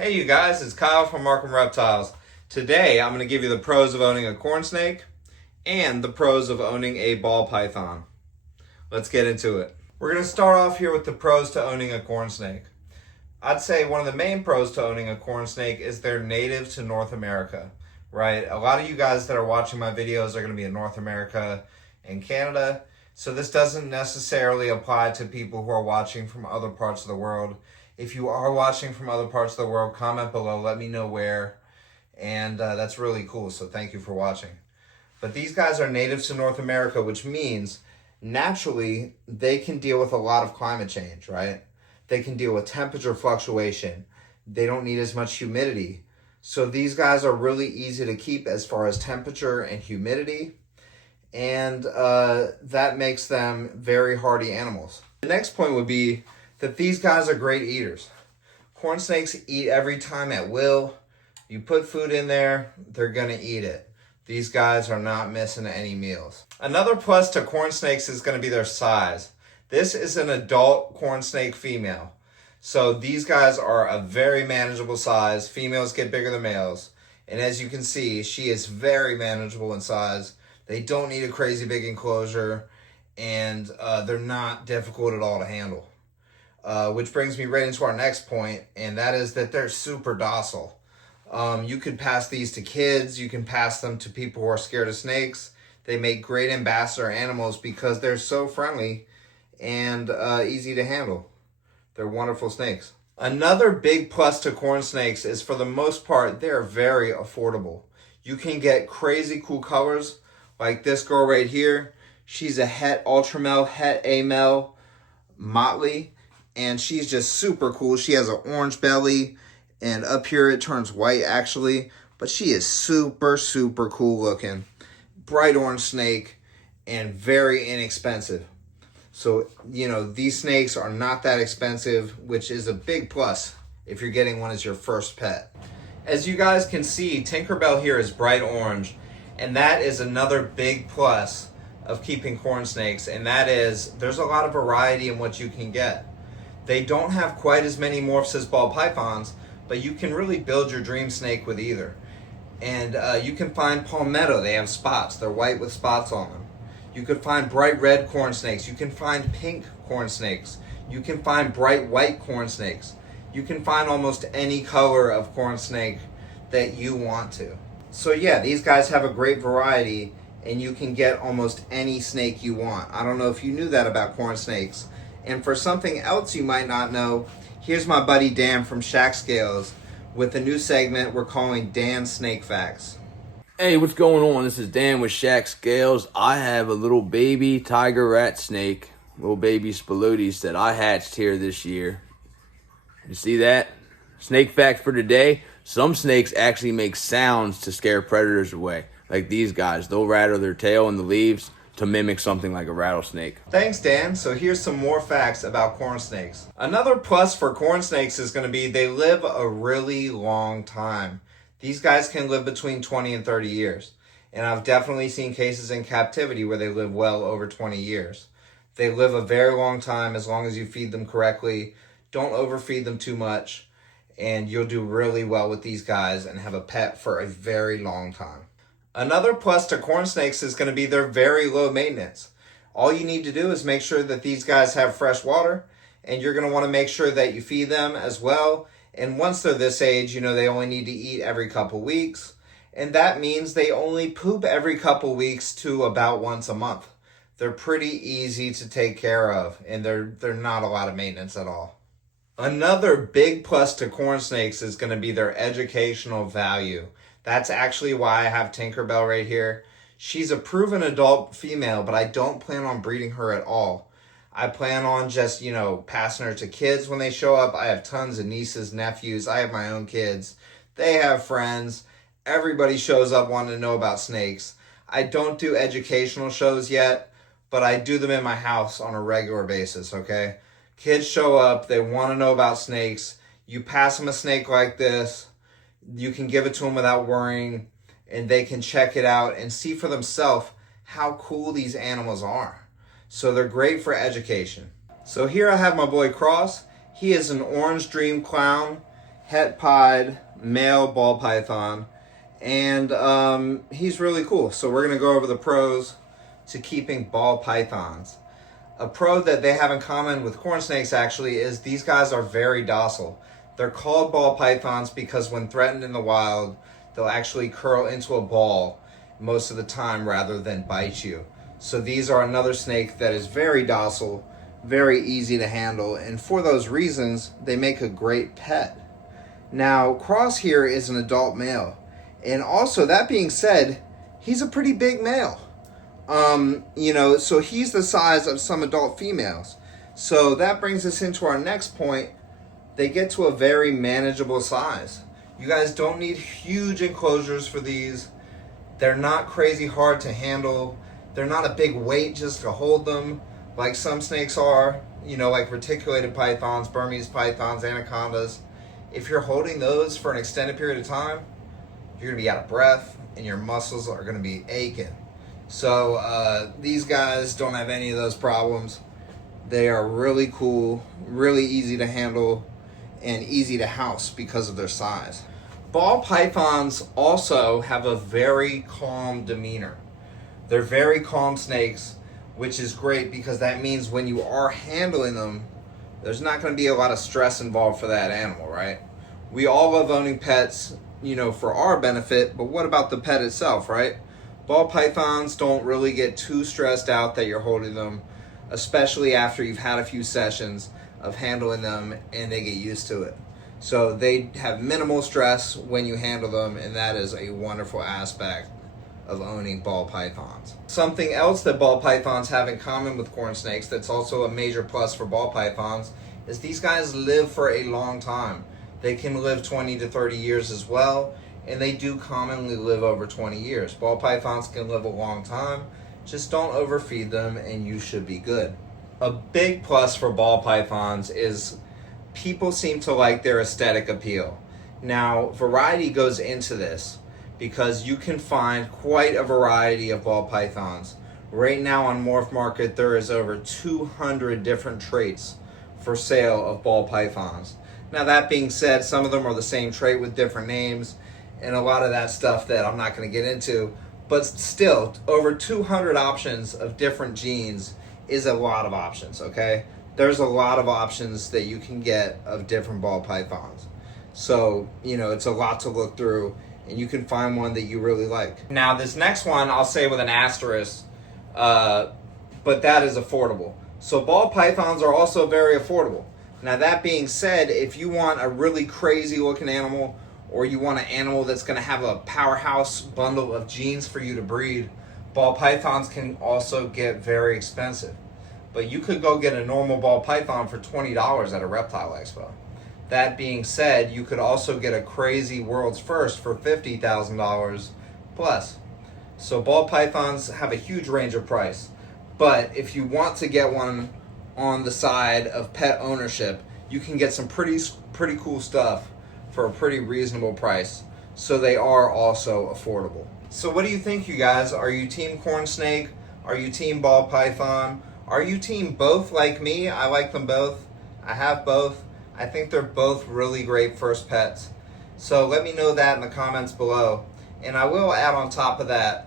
Hey you guys, it's Kyle from Markham Reptiles. Today I'm going to give you the pros of owning a corn snake and the pros of owning a ball python. Let's get into it. We're going to start off here with the pros to owning a corn snake. I'd say one of the main pros to owning a corn snake is they're native to North America, right? A lot of you guys that are watching my videos are going to be in North America and Canada, so this doesn't necessarily apply to people who are watching from other parts of the world. If you are watching from other parts of the world, comment below, let me know where, and that's really cool, so thank you for watching. But these guys are native to North America, which means naturally they can deal with a lot of climate change, right? They can deal with temperature fluctuation. They don't need as much humidity. So these guys are really easy to keep as far as temperature and humidity, and that makes them very hardy animals. The next point would be that these guys are great eaters. Corn snakes eat every time at will. You put food in there, they're gonna eat it. These guys are not missing any meals. Another plus to corn snakes is gonna be their size. This is an adult corn snake female. So these guys are a very manageable size. Females get bigger than males. And as you can see, she is very manageable in size. They don't need a crazy big enclosure, and they're not difficult at all to handle. Which brings me right into our next point, and that is that they're super docile. You could pass these to kids. You can pass them to people who are scared of snakes. They make great ambassador animals because they're so friendly and easy to handle. They're wonderful snakes. Another big plus to corn snakes is, for the most part, they're very affordable. You can get crazy cool colors like this girl right here. She's a Het Ultramel, Het Amel Motley. And she's just super cool. She has an orange belly, and up here it turns white actually. But she is super, super cool looking. Bright orange snake and very inexpensive. So, you know, these snakes are not that expensive, which is a big plus if you're getting one as your first pet. As you guys can see, Tinkerbell here is bright orange, and that is another big plus of keeping corn snakes, and that is there's a lot of variety in what you can get. They don't have quite as many morphs as ball pythons, but you can really build your dream snake with either. And you can find palmetto. They have spots. They're white with spots on them. You could find bright red corn snakes. You can find pink corn snakes. You can find bright white corn snakes. You can find almost any color of corn snake that you want to. So yeah, these guys have a great variety, and you can get almost any snake you want. I don't know if you knew that about corn snakes. And for something else you might not know, here's my buddy Dan from Shack Scales with a new segment we're calling Dan's Snake Facts. Hey, what's going on? This is Dan with Shack Scales. I have a little baby tiger rat snake, little baby Spilotes, that I hatched here this year. You see that? Snake fact for today: some snakes actually make sounds to scare predators away. Like these guys, they'll rattle their tail in the leaves to mimic something like a rattlesnake. Thanks, Dan. So here's some more facts about corn snakes. Another plus for corn snakes is going to be they live a really long time. These guys can live between 20 and 30 years. And I've definitely seen cases in captivity where they live well over 20 years. They live a very long time as long as you feed them correctly. Don't overfeed them too much, and you'll do really well with these guys and have a pet for a very long time. Another plus to corn snakes is going to be they're very low maintenance. All you need to do is make sure that these guys have fresh water, and you're going to want to make sure that you feed them as well. And once they're this age, you know, they only need to eat every couple weeks. And that means they only poop every couple weeks to about once a month. They're pretty easy to take care of, and they're not a lot of maintenance at all. Another big plus to corn snakes is going to be their educational value. That's actually why I have Tinkerbell right here. She's a proven adult female, but I don't plan on breeding her at all. I plan on just, you know, passing her to kids when they show up. I have tons of nieces, nephews. I have my own kids. They have friends. Everybody shows up wanting to know about snakes. I don't do educational shows yet, but I do them in my house on a regular basis, okay? Kids show up. They want to know about snakes. You pass them a snake like this. You can give it to them without worrying, and they can check it out and see for themselves how cool these animals are. So they're great for education. So here I have my boy Cross. He is an orange dream clown. het pied male ball python, and he's really cool. So we're going to go over the pros to keeping ball pythons. A pro that they have in common with corn snakes actually is these guys are very docile. They're called ball pythons because when threatened in the wild, they'll actually curl into a ball most of the time rather than bite you. So these are another snake that is very docile, very easy to handle, and for those reasons, they make a great pet. Now, Cross here is an adult male, and also that being said, he's a pretty big male. So he's the size of some adult females. So that brings us into our next point. They get to a very manageable size. You guys don't need huge enclosures for these. They're not crazy hard to handle. They're not a big weight just to hold them like some snakes are, like reticulated pythons, Burmese pythons, anacondas. If you're holding those for an extended period of time, you're gonna be out of breath and your muscles are gonna be aching. So these guys don't have any of those problems. They are really cool, really easy to handle, and easy to house because of their size. Ball pythons also have a very calm demeanor. They're very calm snakes, which is great because that means when you are handling them, there's not going to be a lot of stress involved for that animal, right? We all love owning pets, for our benefit, but what about the pet itself, right? Ball pythons don't really get too stressed out that you're holding them, especially after you've had a few sessions of handling them and they get used to it. So they have minimal stress when you handle them, and that is a wonderful aspect of owning ball pythons. Something else that ball pythons have in common with corn snakes that's also a major plus for ball pythons is these guys live for a long time. They can live 20 to 30 years as well, and they do commonly live over 20 years. Ball pythons can live a long time. Just don't overfeed them and you should be good. A big plus for ball pythons is people seem to like their aesthetic appeal. Now, variety goes into this because you can find quite a variety of ball pythons. Right now on Morph Market, there is over 200 different traits for sale of ball pythons. Now, that being said, some of them are the same trait with different names, and a lot of that stuff that I'm not going to get into, but still, over 200 options of different genes is a lot of options, okay? There's a lot of options that you can get of different ball pythons. So, it's a lot to look through, and you can find one that you really like. Now, this next one, I'll say with an asterisk, but that is affordable. So ball pythons are also very affordable. Now, that being said, if you want a really crazy looking animal, or you want an animal that's going to have a powerhouse bundle of genes for you to breed, ball pythons can also get very expensive. But you could go get a normal ball python for $20 at a reptile expo. That being said, you could also get a crazy world's first for $50,000 plus. So ball pythons have a huge range of price. But if you want to get one on the side of pet ownership, you can get some pretty cool stuff for a pretty reasonable price. So they are also affordable. So what do you think, you guys? Are you team corn snake? Are you team ball python? Are you team both like me? I like them both. I have both. I think they're both really great first pets. So let me know that in the comments below. And I will add on top of that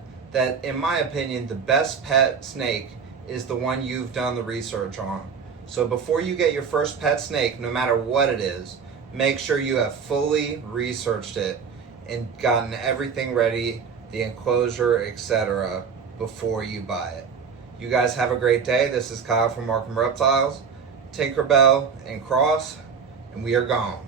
in my opinion, the best pet snake is the one you've done the research on. So before you get your first pet snake, no matter what it is, make sure you have fully researched it and gotten everything ready, the enclosure, etc., before you buy it. You guys have a great day. This is Kyle from Markham Reptiles, Tinkerbell, and Cross, and we are gone.